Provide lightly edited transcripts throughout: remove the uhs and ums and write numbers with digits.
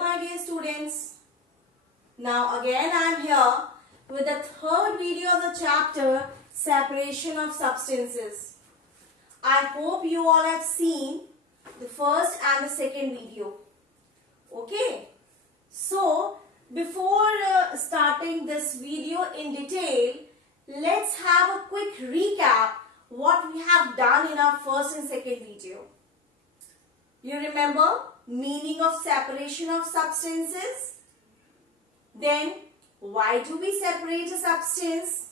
my dear students. Now again I am here with the third video of the chapter Separation of Substances. I hope you all have seen the first and the second video. Okay. So before starting this video in detail, let's have a quick recap what we have done in our first and second video. You remember meaning of separation of substances? Then why do we separate a substance?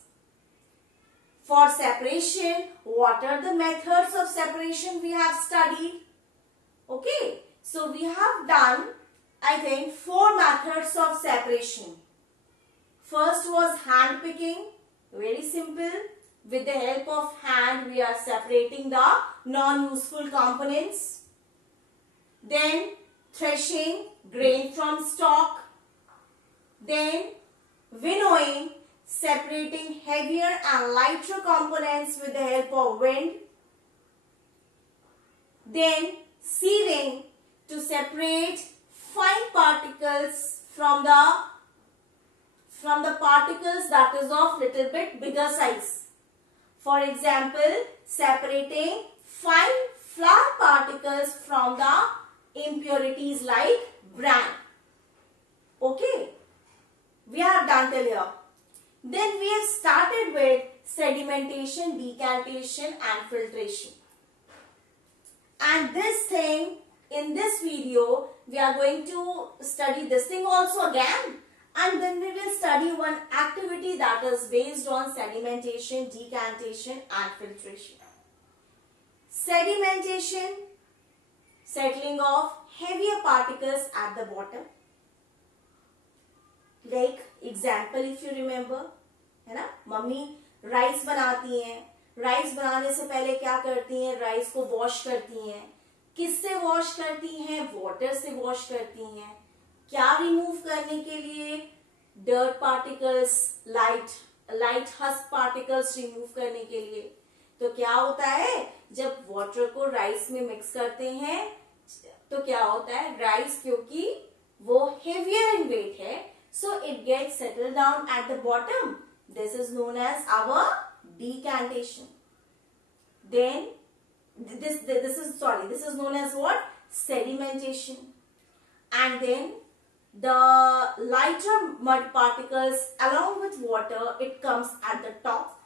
For separation, what are the methods of separation we have studied? Okay, so we have done, I think, 4 methods of separation. First was hand picking, very simple. With the help of hand, we are separating the non-useful components. Then threshing, grain from stalk. Then winnowing, separating heavier and lighter components with the help of wind. Then sieving, to separate fine particles from the particles that is of little bit bigger size. For example, separating fine flour particles from the impurities like bran. Okay, we have done till here. Then we have started with sedimentation, decantation and filtration. And this thing, in this video, we are going to study this thing also again. And then we will study one activity that is based on sedimentation, decantation and filtration. Sedimentation, settling of heavier particles at the bottom. Like example, if you remember, है ना, mummy rice बनाती हैं. Rice बनाने से पहले क्या करती हैं? राइस को वॉश करती हैं. किससे वॉश करती हैं? वाटर से वॉश करती हैं. क्या रिमूव करने के लिए? Dirt particles, light husk particles remove करने के लिए. तो क्या होता है, जब वाटर को राइस में मिक्स करते हैं तो क्या होता है, राइस क्योंकि वो हेवियर इन वेट है, so it gets settled down at the bottom. This is known as our decantation. Then this is known as what? Sedimentation. And then the lighter mud particles along with water, it comes at the top.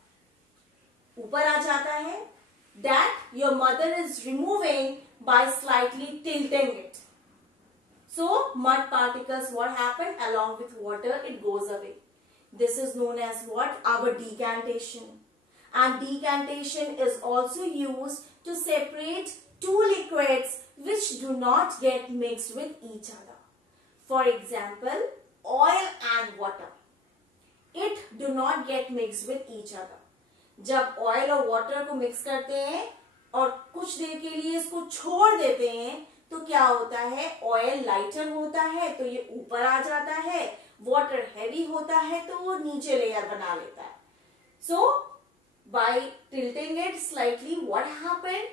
ऊपर आ जाता है. That your mother is removing by slightly tilting it. So mud particles, what happened? Along with water, it goes away. This is known as what? Our decantation. And decantation is also used to separate two liquids which do not get mixed with each other. For example, oil and water. It do not get mixed with each other. जब oil और water को mix करते हैं और कुछ देर के लिए इसको छोड़ देते हैं, तो क्या होता है, ऑयल लाइटर होता है तो ये ऊपर आ जाता है, वाटर हैवी होता है तो वो नीचे लेयर बना लेता है. So by tilting it slightly, what happened,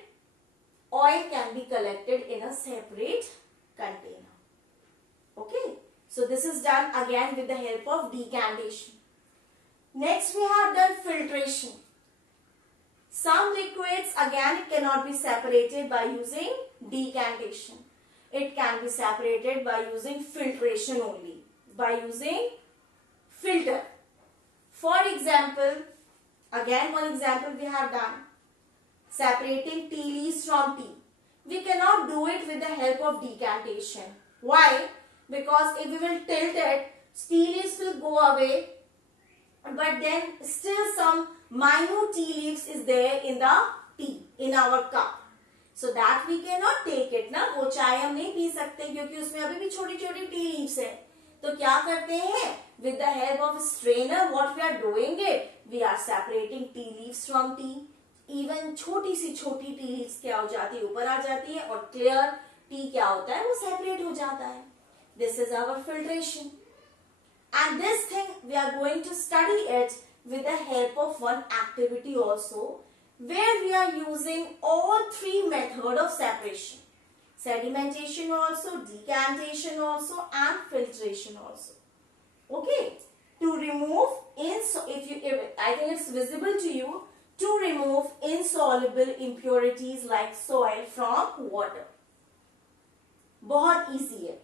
oil can be collected in a separate container. Okay, so this is done again with the help of decantation. Next we have done filtration. Some liquids again it cannot be separated by using decantation. It can be separated by using filtration only, by using filter. For example, again one example we have done, separating tea leaves from tea. We cannot do it with the help of decantation. Why? Because if we will tilt it, tea leaves will go away, but then still some minute tea leaves is there in the tea, in our cup. So that we cannot take it ना, वो चाय हम नहीं P सकते क्योंकि उसमें अभी भी छोटी छोटी टी लीव्स है. तो क्या करते हैं, with the help of strainer, what we are doing it, we are separating tea leaves from tea. Even छोटी सी छोटी टी लीव्स क्या हो जाती है, ऊपर आ जाती है, और clear टी क्या होता है, वो separate हो जाता है. This is our filtration. And this thing we are going to study it with the help of one activity also, where we are using all 3 methods of separation. sedimentation also, decantation also, and filtration also. Okay, to remove I think it's visible to you, to remove insoluble impurities like soil from water. बहुत easy है,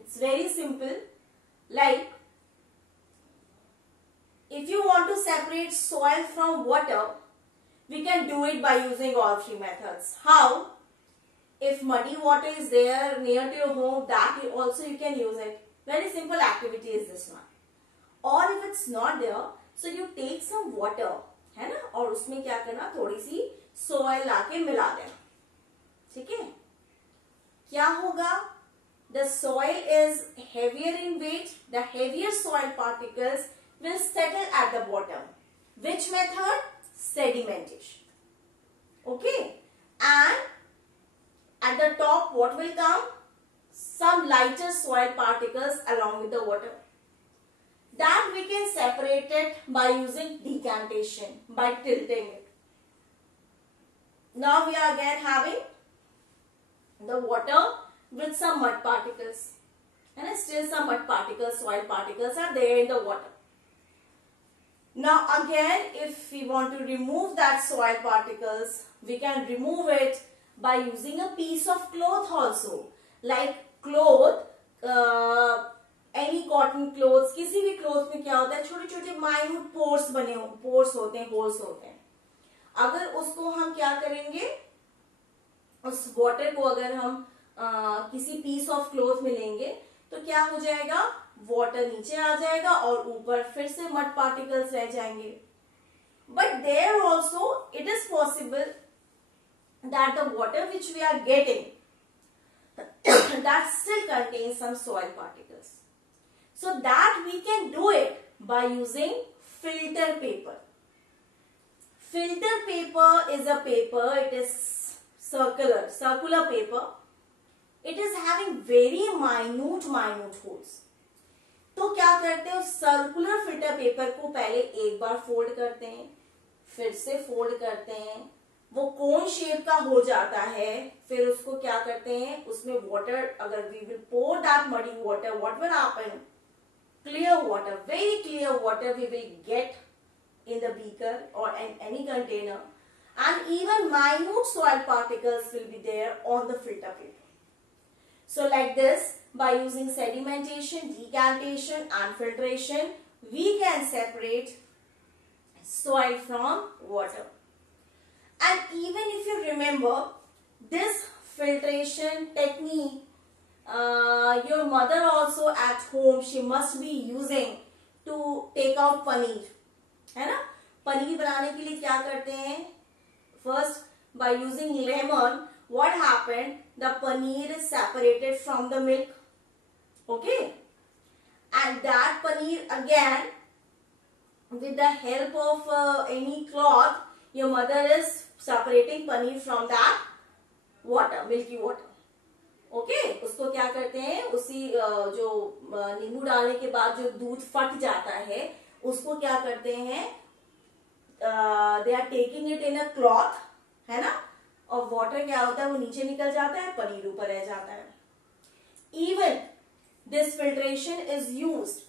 it's very simple. Like if you want to separate soil from water, we can do it by using all three methods. How? If muddy water is there near to your home, that also you can use it. Very simple activity is this one. Or if it's not there, so you take some water, है ना, और उसमें क्या करना, थोड़ी सी soil लाके मिला देना. ठीक है? क्या होगा? The soil is heavier in weight. The heavier soil particles will settle at the bottom. Which method? Sedimentation. Okay? And at the top, what will come? Some lighter soil particles along with the water. That we can separate it by using decantation, by tilting it. Now we are again having the water with some mud particles. And still some mud particles, soil particles are there in the water. Now again, if we want to remove that soil particles, we can remove it by using a piece of cloth also. Like cloth, any cotton clothes, किसी भी cloth में क्या होता है, छोटे छोटे minute pores pores होते हैं, holes होते हैं. अगर उसको हम क्या करेंगे, उस water को अगर हम किसी piece of cloth में लेंगे, तो क्या हो जाएगा, water नीचे आ जाएगा और ऊपर फिर से mud particles रह जाएंगे. But there also it is possible that the water which we are getting that still contains some soil particles. So that we can do it by using filter paper. Filter paper is a paper, it is circular paper. It is having very minute holes. तो क्या करते हैं, उस circular filter paper को पहले एक बार fold करते हैं, फिर से फोल्ड करते हैं, वो कोन शेप का हो जाता है. फिर उसको क्या करते हैं, उसमें वाटर, अगर we will pour that muddy water, what will happen, clear water, very clear water we will get in the beaker or in any container, and even minute soil particles will be there on the filter paper. So like this, by using sedimentation, decantation and filtration, we can separate soil from water. And even if you remember this filtration technique, your mother also at home, she must be using to take out paneer, है ना. पनीर बनाने के लिए क्या करते हैं, first by using lemon, what happened, the paneer is separated from the milk. Okay, and that paneer again, with the help of any cloth, your mother is separating paneer from that water, milky water. Okay, उसको क्या करते हैं, उसी जो नींबू डालने के बाद जो दूध फट जाता है, उसको क्या करते हैं, they are taking it in a cloth, है ना, और वाटर क्या होता है, वो नीचे निकल जाता है, पनीर ऊपर रह जाता है. Even this filtration is used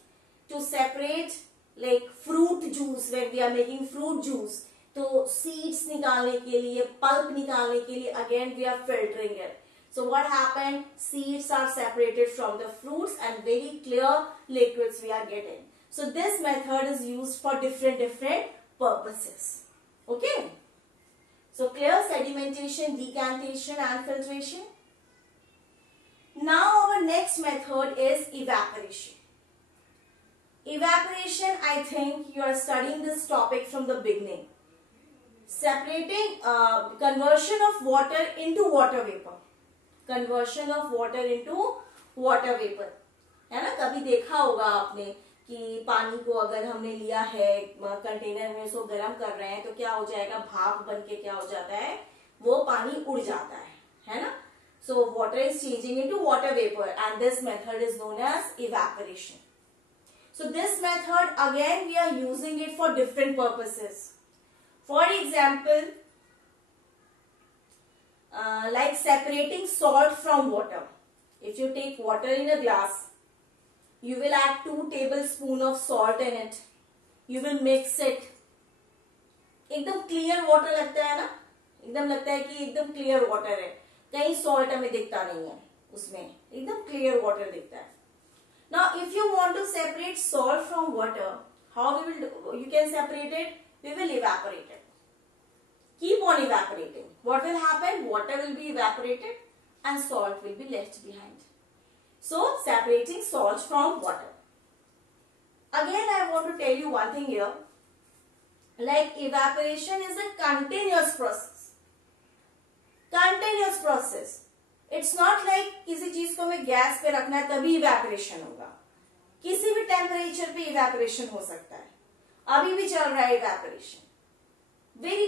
to separate like fruit juice, when we are making fruit juice, तो सीड्स निकालने के लिए, पल्प निकालने के लिए, again we are filtering it. So what happened? Seeds are separated from the fruits and very clear liquids we are getting. So this method is used for different purposes. Okay. So clear, sedimentation, decantation and filtration. Now our next method is evaporation. Evaporation, I think you are studying this topic from the beginning. Separating, conversion of water into water vapor. Conversion of water into water vapour, है ना. कभी देखा होगा आपने कि पानी को अगर हमने लिया है कंटेनर में, उसको गर्म कर रहे हैं, तो क्या हो जाएगा, भाप बन के क्या हो जाता है, वो पानी उड़ जाता है ना. So water is changing into water vapour and this method is known as evaporation. So this method again we are using it for different purposes. For example, like separating salt from water. If you take water in a glass, you will add 2 tablespoons of salt in it. You will mix it. एकदम clear water लगता है ना, एकदम लगता है कि एकदम clear water है, कहीं सॉल्ट हमें दिखता नहीं है उसमें, एकदम क्लियर वाटर दिखता है. Now if you want to separate salt from water, how we will do? You can separate it. We will evaporate it. Keep on evaporating. What will happen? Water will be evaporated and salt will be left behind. So separating salt from water. Again, I want to tell you one thing here. Like evaporation is a continuous process. Continuous process. It's not like किसी चीज को हमें gas पे रखना है तभी evaporation होगा. किसी भी टेम्परेचर पे इवेपोरेशन हो सकता है. अभी भी चल रहा है evaporation. Very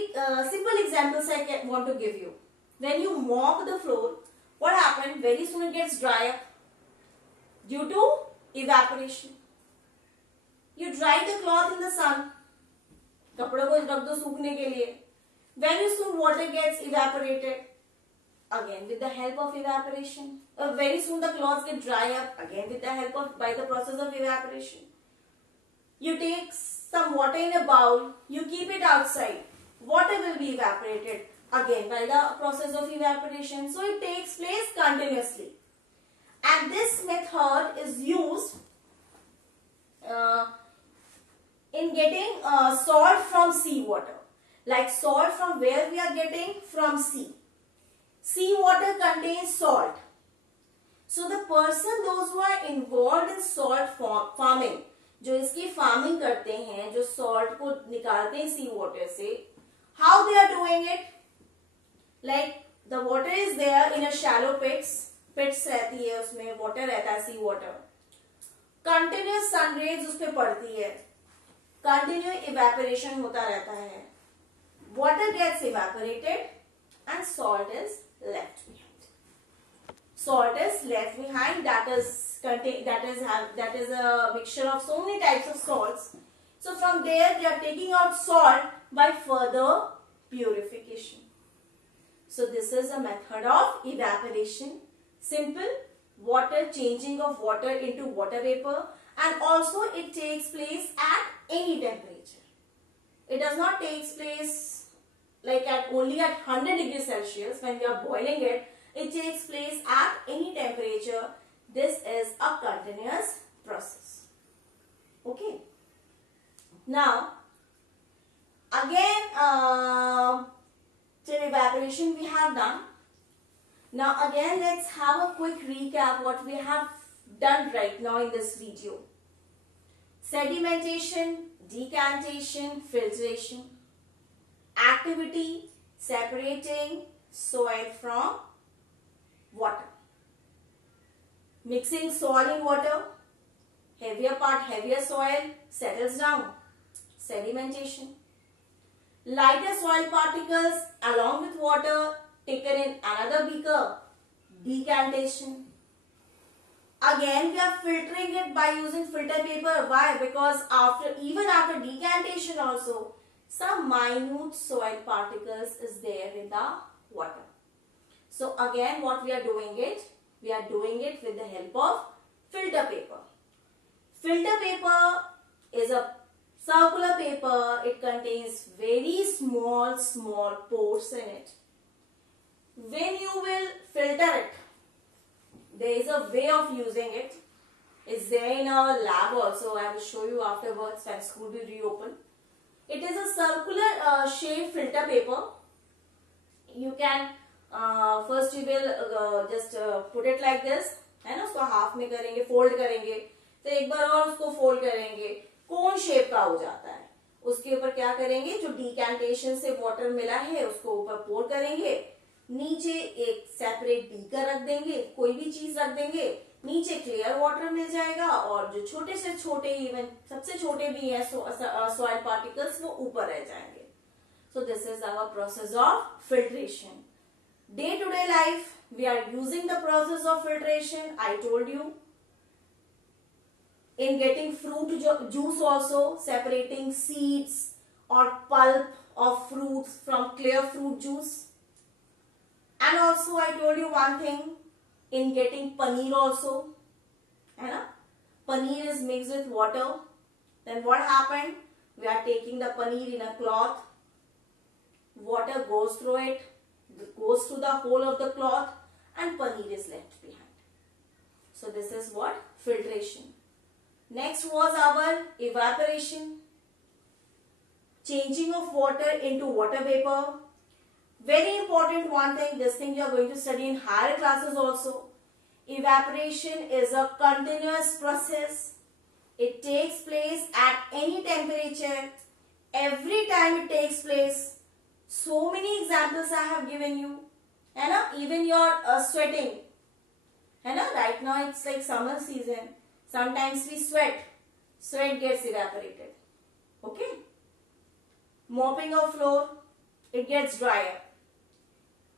simple examples I want to give you. When you mop the floor, what happens? Very soon it gets dry up due to evaporation. You dry the cloth in the sun. कपड़ों को रख दो सूखने के लिए. Very soon water gets evaporated. Again with the help of evaporation. Very soon the cloths get dry up. Again with the help of by the process of evaporation. You take some water in a bowl. You keep it outside. Water will be evaporated. Again by the process of evaporation. So it takes place continuously. And this method is used in getting salt from seawater. Like salt from where we are getting? From sea. Sea water contains salt. So the person, those who are involved in salt farming, जो इसकी farming करते हैं, जो salt को निकालते हैं sea water से, how they are doing it? Like the water is there in a shallow pits रहती है, उसमें water रहता है, sea water. Continuous sun rays उस पे पड़ती है, continuous evaporation होता रहता है. Water gets evaporated and salt is left behind. Salt is left behind. That is a mixture of so many types of salts. So from there they are taking out salt by further purification. So this is a method of evaporation. Simple water, changing of water into water vapor, and also it takes place at any temperature. It does not take place like only at 100 degrees Celsius when we are boiling it. It takes place at any temperature. This is a continuous process. Okay. Now, again, till evaporation we have done. Now again, let's have a quick recap what we have done right now in this video. Sedimentation, decantation, filtration. Activity, separating soil from water. Mixing soil in water. Heavier part, heavier soil settles down. Sedimentation. Lighter soil particles along with water taken in another beaker. Decantation. Again, we are filtering it by using filter paper. Why? Because even after decantation also, some minute soil particles is there in the water. So again, what we are doing it? We are doing it with the help of filter paper. Filter paper is a circular paper. It contains very small pores in it. When you will filter it, there is a way of using it. It's there in our lab also. I will show you afterwards when school will reopen. It is a circular shaped filter paper. You can first you will just put it like this, है ना, उसको half में करेंगे, fold करेंगे, तो एक बार और उसको फोल्ड करेंगे, कोन शेप का हो जाता है. उसके ऊपर क्या करेंगे, जो डिकैंटेशन से वाटर मिला है उसको ऊपर पोर करेंगे, नीचे एक सेपरेट बीकर रख देंगे, कोई भी चीज रख देंगे, नीचे क्लियर वाटर मिल जाएगा, और जो छोटे से छोटे, इवन सबसे छोटे भी हैं सॉइल पार्टिकल्स, वो ऊपर रह जाएंगे. So this is our process of filtration. Day to day life, we are using the process of filtration. I told you. In getting fruit juice also, separating seeds or pulp of fruits from clear fruit juice. And also I told you one thing in getting paneer also, है ना, paneer is mixed with water. Then what happened? We are taking the paneer in a cloth. Water goes through it, goes through the whole of the cloth, and paneer is left behind. So this is what? Filtration. Next was our evaporation. Changing of water into water vapor. Very important one thing, this thing you are going to study in higher classes also. Evaporation is a continuous process. It takes place at any temperature. Every time it takes place. So many examples I have given you. है ना? Even your sweating. है ना? Right now it's like summer season. Sometimes we sweat. Sweat gets evaporated. Okay? Mopping of floor. It gets drier.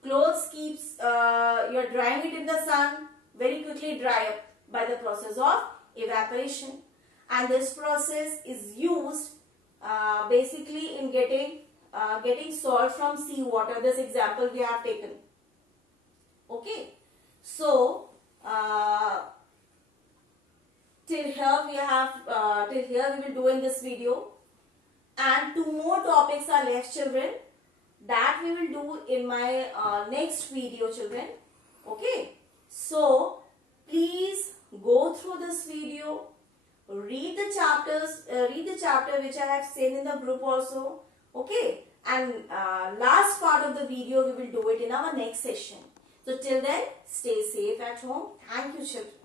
Clothes keeps, you're drying it in the sun, very quickly dry up by the process of evaporation. And this process is used basically in getting salt from seawater. This example we have taken. Okay. So, till here we will do in this video. And 2 more topics are left, children. That we will do in my next video, children. Okay. So, please go through this video. Read the chapters. Read the chapter which I have sent in the group also. Okay. And last part of the video we will do it in our next session. So, till then, stay safe at home. Thank you, children.